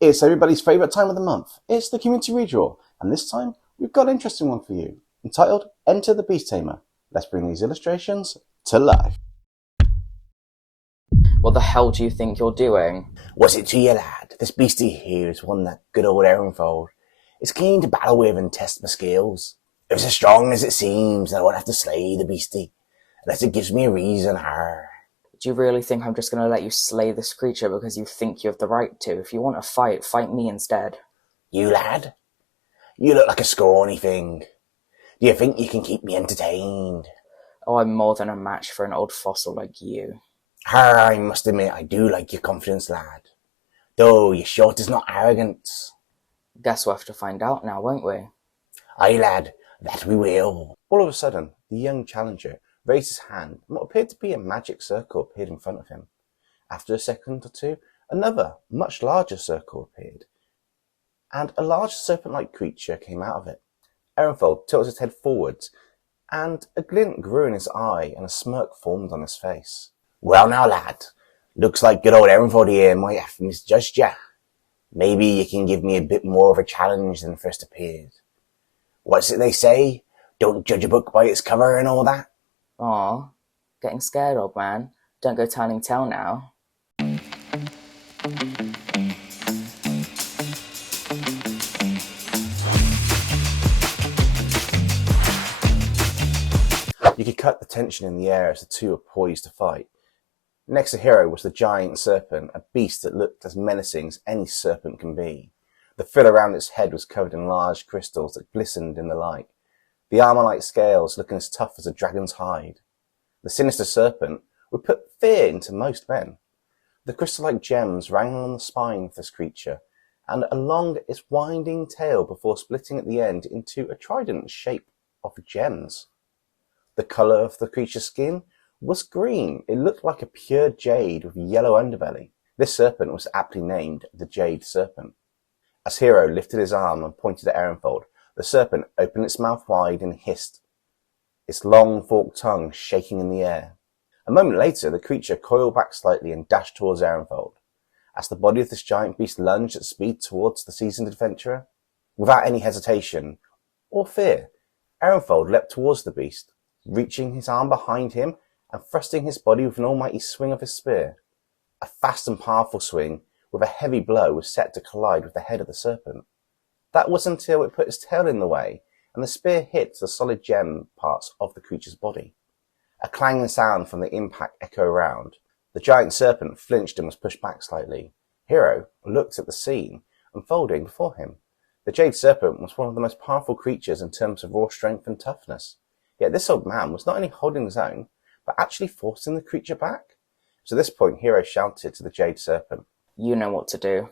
It's everybody's favourite time of the month. It's the Community Redraw, and this time we've got an interesting one for you, entitled Enter the Beast Tamer. Let's bring these illustrations to life. What the hell do you think you're doing? What's it to you, lad? This beastie here is one that good old Erronfold is keen to battle with and test my skills. If it's as strong as it seems, then I won't have to slay the beastie, unless it gives me a reason. Do you really think I'm just going to let you slay this creature because you think you have the right to? If you want to fight, fight me instead. You, lad? You look like a scrawny thing. Do you think you can keep me entertained? Oh, I'm more than a match for an old fossil like you. I must admit, I do like your confidence, lad. Though your short is not arrogance. Guess we'll have to find out now, won't we? Aye, lad, that we will. All of a sudden, the young challenger raised his hand, and what appeared to be a magic circle appeared in front of him. After a second or two, another, much larger circle appeared, and a large serpent-like creature came out of it. Erronfold tilted his head forwards, and a glint grew in his eye, and a smirk formed on his face. Well now, lad, looks like good old Erronfold here might have misjudged ya. Maybe you can give me a bit more of a challenge than first appeared. What's it they say? Don't judge a book by its cover and all that? Aw, getting scared, old man. Don't go telling tale now. You could cut the tension in the air as the two were poised to fight. Next to Hero was the giant serpent, a beast that looked as menacing as any serpent can be. The frill around its head was covered in large crystals that glistened in the light, the armor-like scales looking as tough as a dragon's hide. The sinister serpent would put fear into most men. The crystal-like gems rang on the spine of this creature, and along its winding tail before splitting at the end into a trident shape of gems. The colour of the creature's skin was green. It looked like a pure jade with a yellow underbelly. This serpent was aptly named the Jade Serpent. As Hero lifted his arm and pointed at Erronfold, the serpent opened its mouth wide and hissed, its long forked tongue shaking in the air. A moment later, the creature coiled back slightly and dashed towards Erronfold. As the body of this giant beast lunged at speed towards the seasoned adventurer, without any hesitation or fear, Erronfold leapt towards the beast, reaching his arm behind him and thrusting his body with an almighty swing of his spear. A fast and powerful swing with a heavy blow was set to collide with the head of the serpent. That was until it put its tail in the way and the spear hit the solid gem parts of the creature's body. A clanging sound from the impact echoed around. The giant serpent flinched and was pushed back slightly. Hero looked at the scene unfolding before him. The Jade Serpent was one of the most powerful creatures in terms of raw strength and toughness. Yet this old man was not only holding his own, but actually forcing the creature back. So at this point, Hero shouted to the Jade Serpent, You know what to do.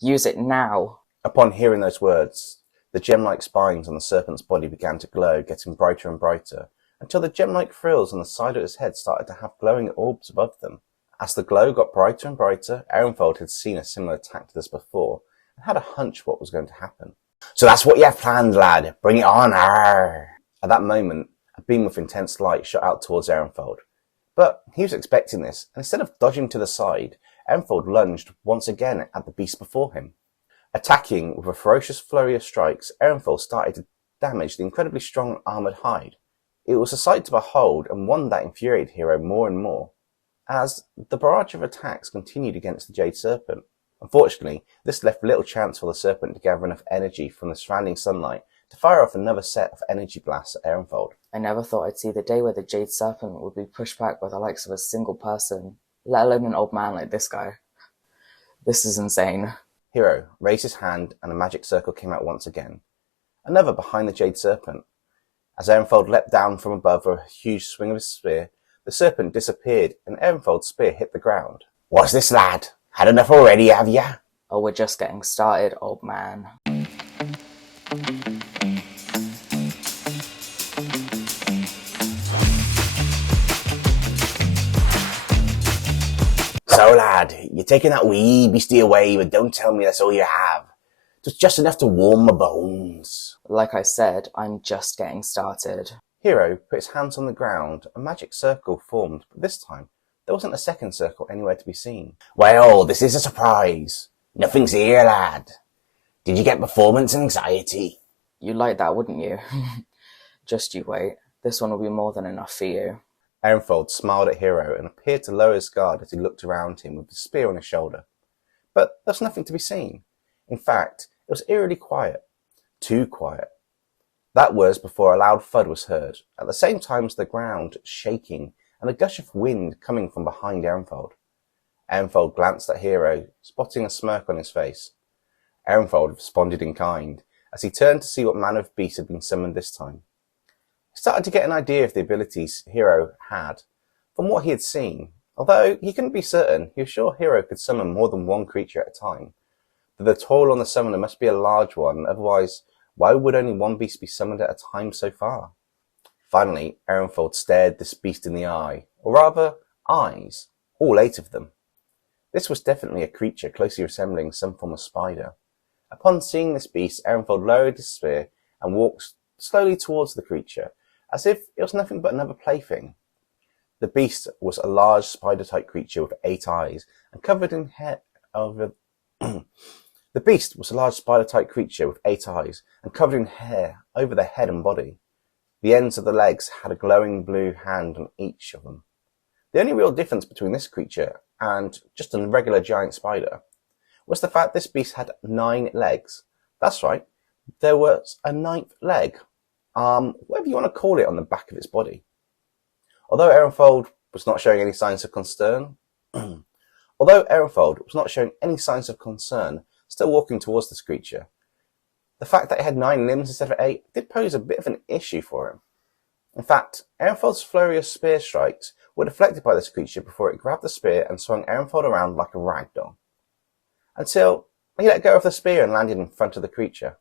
Use it now. Upon hearing those words, the gem-like spines on the serpent's body began to glow, getting brighter and brighter, until the gem-like frills on the side of his head started to have glowing orbs above them. As the glow got brighter and brighter, Erronfold had seen a similar attack to this before, and had a hunch what was going to happen. So that's what you have planned, lad. Bring it on, arr. At that moment, a beam of intense light shot out towards Erronfold. But he was expecting this, and instead of dodging to the side, Erronfold lunged once again at the beast before him. Attacking with a ferocious flurry of strikes, Erronfold started to damage the incredibly strong armoured hide. It was a sight to behold, and one that infuriated Hero more and more, as the barrage of attacks continued against the Jade Serpent. Unfortunately, this left little chance for the serpent to gather enough energy from the surrounding sunlight to fire off another set of energy blasts at Erronfold. I never thought I'd see the day where the Jade Serpent would be pushed back by the likes of a single person, let alone an old man like this guy. This is insane. Hero raised his hand and a magic circle came out once again, another behind the Jade Serpent. As Erronfold leapt down from above with a huge swing of his spear, the serpent disappeared and Erronfold's spear hit the ground. What's this, lad? Had enough already, have ya? Oh, we're just getting started, old man. So, lad, you're taking that wee beastie away, but don't tell me that's all you have. It was just enough to warm my bones. Like I said, I'm just getting started. Hero put his hands on the ground, a magic circle formed, but this time there wasn't a second circle anywhere to be seen. Well, this is a surprise. Nothing's here, lad. Did you get performance anxiety? You'd like that, wouldn't you? Just you wait. This one will be more than enough for you. Erronfold smiled at Hero and appeared to lower his guard as he looked around him with the spear on his shoulder. But there was nothing to be seen. In fact, it was eerily quiet. Too quiet. That was before a loud thud was heard, at the same time as the ground shaking and a gush of wind coming from behind Erronfold. Erronfold glanced at Hero, spotting a smirk on his face. Erronfold responded in kind, as he turned to see what manner of beast had been summoned this time. He started to get an idea of the abilities Hero had, from what he had seen. Although he couldn't be certain, he was sure Hero could summon more than one creature at a time. But the toll on the summoner must be a large one, otherwise why would only one beast be summoned at a time so far? Finally, Erronfold stared this beast in the eye, or rather, eyes, all 8 of them. This was definitely a creature closely resembling some form of spider. Upon seeing this beast, Erronfold lowered his spear and walked slowly towards the creature, as if it was nothing but another plaything. The beast was a large spider-type creature with 8 eyes and covered in hair over... The beast was a large spider-type creature with 8 eyes and covered in hair over the head and body. The ends of the legs had a glowing blue hand on each of them. The only real difference between this creature and just a regular giant spider was the fact this beast had 9 legs. That's right, there was a 9th leg, whatever you want to call it, on the back of its body. Although Erronfold was not showing any signs of concern, still walking towards this creature, the fact that it had 9 limbs instead of 8 did pose a bit of an issue for him. In fact, Erronfold's flurry of spear strikes were deflected by this creature before it grabbed the spear and swung Erronfold around like a ragdoll, until he let go of the spear and landed in front of the creature.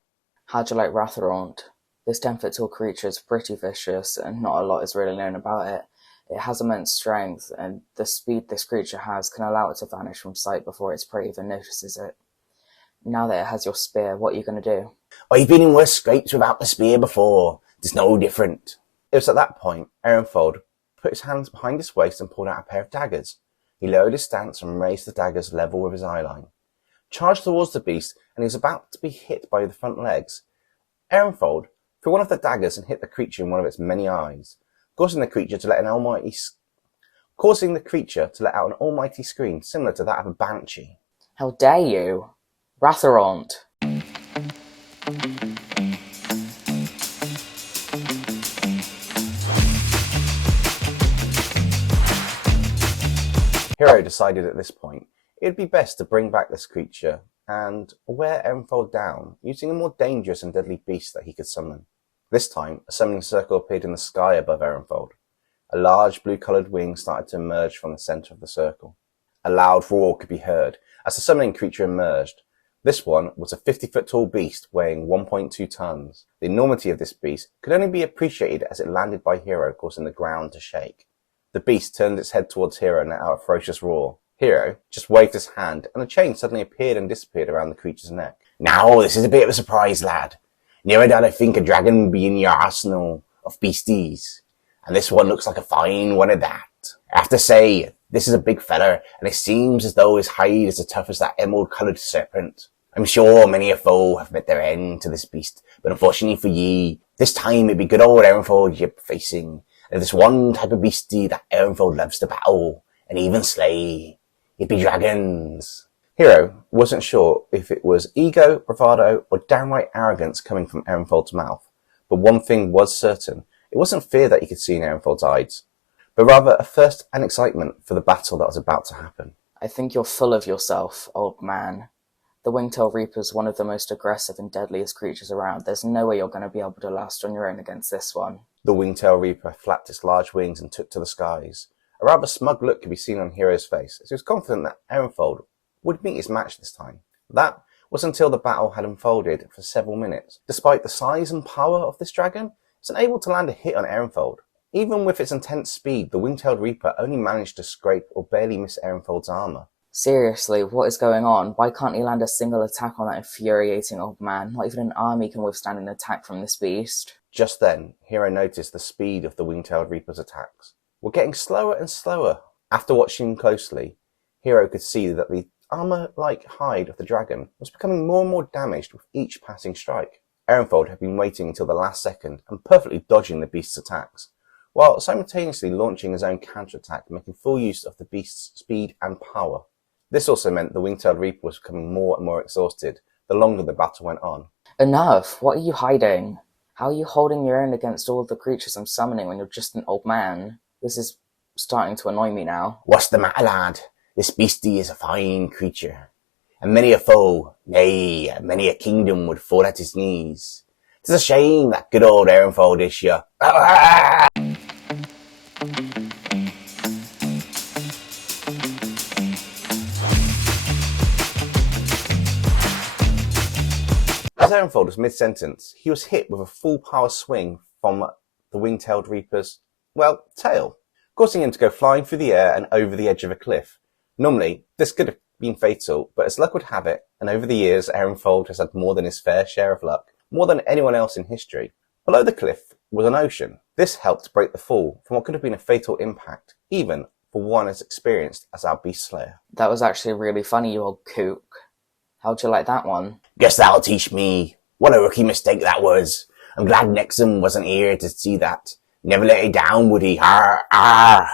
How'd you like Ratharaunt? This 10-foot-tall creature is pretty vicious, and not a lot is really known about it. It has immense strength, and the speed this creature has can allow it to vanish from sight before its prey even notices it. Now that it has your spear, what are you going to do? I've been in worse scrapes without the spear before. It's no different. It was at that point Erronfold put his hands behind his waist and pulled out a pair of daggers. He lowered his stance and raised the daggers level with his eyeline, charged towards the beast, and he was about to be hit by the front legs. Erronfold threw one of the daggers and hit the creature in one of its many eyes, causing the creature to let out an almighty scream similar to that of a banshee. How dare you! Ratharaunt! Hero decided at this point it would be best to bring back this creature and wear Erronfold down, using a more dangerous and deadly beast that he could summon. This time, a summoning circle appeared in the sky above Erronfold. A large blue-coloured wing started to emerge from the centre of the circle. A loud roar could be heard as the summoning creature emerged. This one was a 50-foot-tall beast weighing 1.2 tons. The enormity of this beast could only be appreciated as it landed by Hero, causing the ground to shake. The beast turned its head towards Hero and let out a ferocious roar. Hero just waved his hand, and a chain suddenly appeared and disappeared around the creature's neck. Now, this is a bit of a surprise, lad. Never did I think a dragon would be in your arsenal of beasties, and this one looks like a fine one at that. I have to say, this is a big feller, and it seems as though his hide is as tough as that emerald-coloured serpent. I'm sure many a foe have met their end to this beast, but unfortunately for ye, this time it be good old Erronfold ye're facing. And if there's one type of beastie that Erronfold loves to battle, and even slay, it be dragons. Hero wasn't sure if it was ego, bravado, or downright arrogance coming from Erronfold's mouth, but one thing was certain. It wasn't fear that he could see in Erronfold's eyes, but rather a thirst and excitement for the battle that was about to happen. I think you're full of yourself, old man. The Wingtail Reaper is one of the most aggressive and deadliest creatures around. There's no way you're going to be able to last on your own against this one. The Wingtail Reaper flapped its large wings and took to the skies. A rather smug look could be seen on Hero's face, as he was confident that Erronfold would meet his match this time. That was until the battle had unfolded for several minutes. Despite the size and power of this dragon, it was unable to land a hit on Erronfold. Even with its intense speed, the Wingtailed Reaper only managed to scrape or barely miss Erronfold's armour. Seriously, what is going on? Why can't he land a single attack on that infuriating old man? Not even an army can withstand an attack from this beast. Just then, Hero noticed the speed of the Wingtailed Reaper's attacks were getting slower and slower. After watching closely, Hero could see that the armour-like hide of the dragon was becoming more and more damaged with each passing strike. Erronfold had been waiting until the last second and perfectly dodging the beast's attacks, while simultaneously launching his own counterattack, making full use of the beast's speed and power. This also meant the wing-tailed Reaper was becoming more and more exhausted the longer the battle went on. Enough! What are you hiding? How are you holding your own against all the creatures I'm summoning when you're just an old man? This is starting to annoy me now. What's the matter, lad? This beastie is a fine creature, and many a foe, nay, many a kingdom would fall at his knees. 'Tis a shame that good old Erronfold is here. As Erronfold was mid-sentence, he was hit with a full power swing from the wing-tailed Reaper's, tail, causing him to go flying through the air and over the edge of a cliff. Normally, this could have been fatal, but as luck would have it, and over the years, Erronfold has had more than his fair share of luck, more than anyone else in history. Below the cliff was an ocean. This helped break the fall from what could have been a fatal impact, even for one as experienced as our Beast Slayer. That was actually really funny, you old kook. How'd you like that one? Guess that'll teach me. What a rookie mistake that was. I'm glad Nexum wasn't here to see that. Never let it down, would he? Har, har.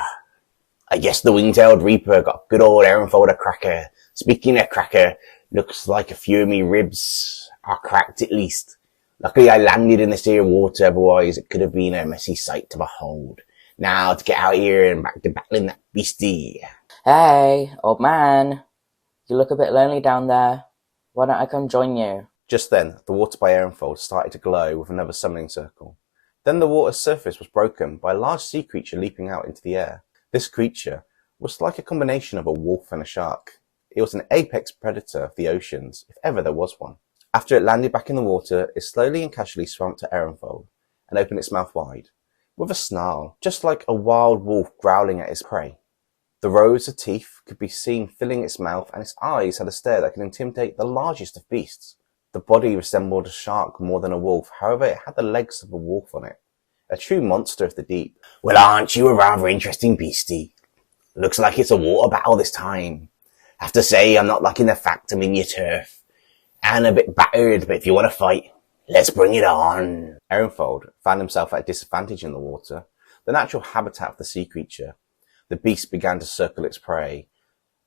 I guess the wing-tailed Reaper got good old Erronfold a cracker. Speaking of cracker, looks like a few of me ribs are cracked at least. Luckily I landed in this here water, otherwise it could have been a messy sight to behold. Now to get out here and back to battling that beastie. Hey, old man. You look a bit lonely down there. Why don't I come join you? Just then, the water by Erronfold started to glow with another summoning circle. Then the water's surface was broken by a large sea creature leaping out into the air. This creature was like a combination of a wolf and a shark. It was an apex predator of the oceans, if ever there was one. After it landed back in the water, it slowly and casually swam to Erronfold and opened its mouth wide, with a snarl, just like a wild wolf growling at its prey. The rows of teeth could be seen filling its mouth, and its eyes had a stare that could intimidate the largest of beasts. The body resembled a shark more than a wolf, however it had the legs of a wolf on it. A true monster of the deep. Well, aren't you a rather interesting beastie? Looks like it's a water battle this time. Have to say, I'm not liking the fact I'm in your turf. And a bit battered, but if you want to fight, let's bring it on. Erronfold found himself at a disadvantage in the water, the natural habitat of the sea creature. The beast began to circle its prey.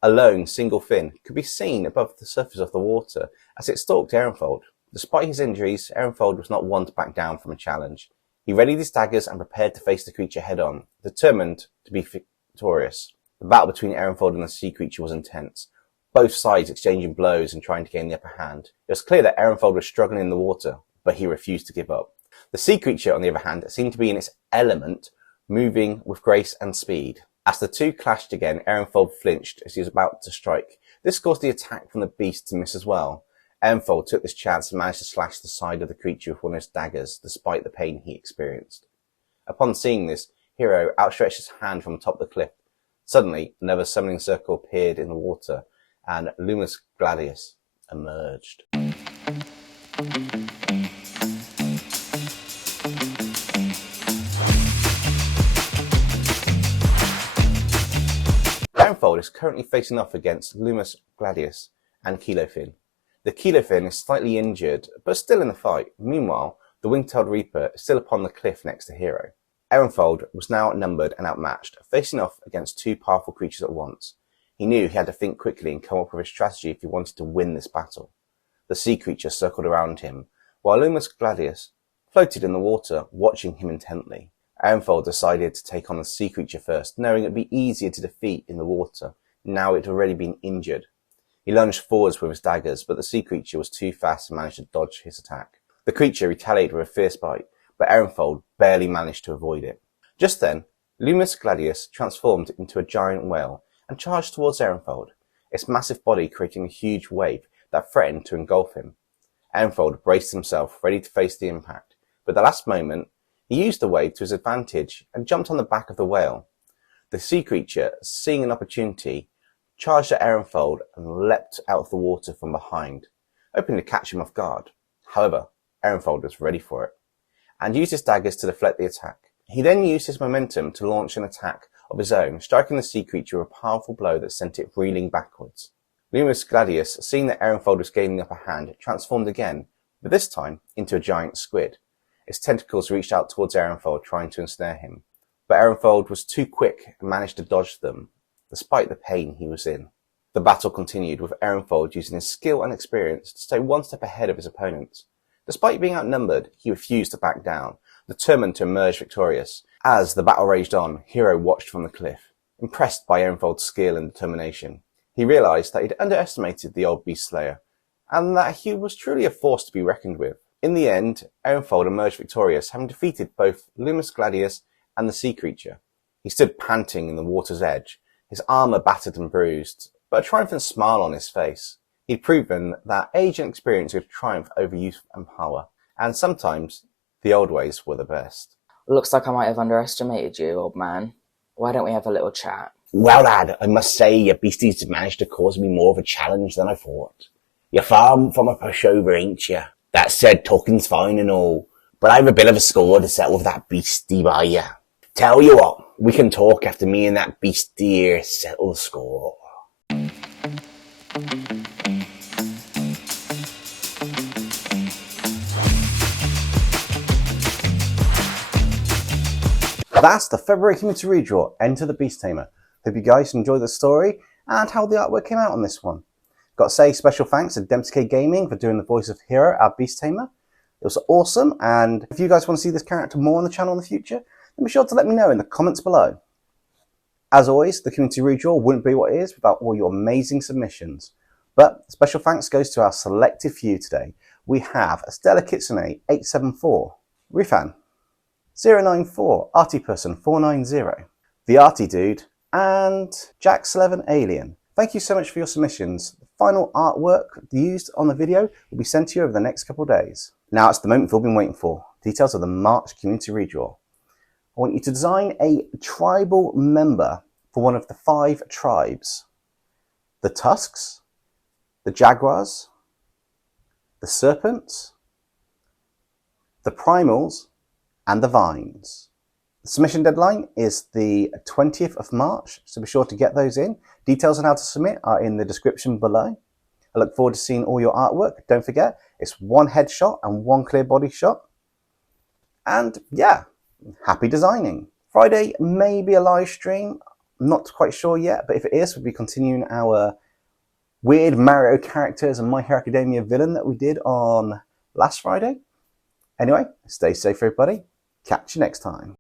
A lone, single fin could be seen above the surface of the water as it stalked Erronfold. Despite his injuries, Erronfold was not one to back down from a challenge. He readied his daggers and prepared to face the creature head-on, determined to be victorious. The battle between Erronfold and the sea creature was intense, both sides exchanging blows and trying to gain the upper hand. It was clear that Erronfold was struggling in the water, but he refused to give up. The sea creature, on the other hand, seemed to be in its element, moving with grace and speed. As the two clashed again, Erronfold flinched as he was about to strike. This caused the attack from the beast to miss as well. Erronfold took this chance and managed to slash the side of the creature with one of his daggers, despite the pain he experienced. Upon seeing this, Hero outstretched his hand from atop the cliff. Suddenly, another summoning circle appeared in the water, and Lumus Gladius emerged. Erronfold is currently facing off against Lumus Gladius and Kilofin. The Kilofin is slightly injured, but still in the fight. Meanwhile, the wing-tailed Reaper is still upon the cliff next to Hero. Erronfold was now outnumbered and outmatched, facing off against two powerful creatures at once. He knew he had to think quickly and come up with a strategy if he wanted to win this battle. The sea creature circled around him, while Lumus Gladius floated in the water, watching him intently. Erronfold decided to take on the sea creature first, knowing it would be easier to defeat in the water, now it had already been injured. He lunged forwards with his daggers, but the sea creature was too fast and managed to dodge his attack. The creature retaliated with a fierce bite, but Erronfold barely managed to avoid it. Just then, Lumus Gladius transformed into a giant whale and charged towards Erronfold, its massive body creating a huge wave that threatened to engulf him. Erronfold braced himself, ready to face the impact, but at the last moment, he used the wave to his advantage and jumped on the back of the whale. The sea creature, seeing an opportunity, charged at Erronfold and leapt out of the water from behind, hoping to catch him off guard. However, Erronfold was ready for it, and used his daggers to deflect the attack. He then used his momentum to launch an attack of his own, striking the sea creature with a powerful blow that sent it reeling backwards. Lumus Gladius, seeing that Erronfold was gaining the upper hand, transformed again, but this time into a giant squid. Its tentacles reached out towards Erronfold, trying to ensnare him, but Erronfold was too quick and managed to dodge them, despite the pain he was in. The battle continued, with Erronfold using his skill and experience to stay one step ahead of his opponents. Despite being outnumbered, he refused to back down, determined to emerge victorious. As the battle raged on, Hero watched from the cliff, impressed by Erronfold's skill and determination. He realised that he'd underestimated the old beast slayer, and that he was truly a force to be reckoned with. In the end, Erronfold emerged victorious, having defeated both Lumus Gladius and the sea creature. He stood panting in the water's edge, his armour battered and bruised, but a triumphant smile on his face. He'd proven that age and experience could triumph over youth and power, and sometimes the old ways were the best. Looks like I might have underestimated you, old man. Why don't we have a little chat? Well, lad, I must say your beasties have managed to cause me more of a challenge than I thought. You're far from a pushover, ain't you? That said, talking's fine and all, but I've a bit of a score to settle with that beastie by you. Tell you what, we can talk after me and that beastie here settle the score. That's the February Community Redraw, Enter the Beast Tamer. Hope you guys enjoyed the story and how the artwork came out on this one. Got to say special thanks to DempseyJ Gaming for doing the voice of Hero, our Beast Tamer. It was awesome, and if you guys want to see this character more on the channel in the future, then be sure to let me know in the comments below. As always, the Community Redraw wouldn't be what it is without all your amazing submissions. But special thanks goes to our selected few today. We have Stella Kitsune 874, Rifan 094, Artyperson 490, The Arty Dude, and Jack11 Alien. Thank you so much for your submissions. The final artwork used on the video will be sent to you over the next couple of days. Now it's the moment you've all been waiting for. Details of the March Community Redraw. I want you to design a tribal member for one of the 5 tribes. The Tusks, the Jaguars, the Serpents, the Primals, and the Vines. The submission deadline is the 20th of March, so be sure to get those in. Details on how to submit are in the description below. I look forward to seeing all your artwork. Don't forget, it's 1 headshot and 1 clear body shot. And yeah, happy designing. Friday may be a live stream, I'm not quite sure yet, but if it is, we'll be continuing our weird Mario characters and My Hero Academia villain that we did on last Friday. Anyway, stay safe everybody. Catch you next time.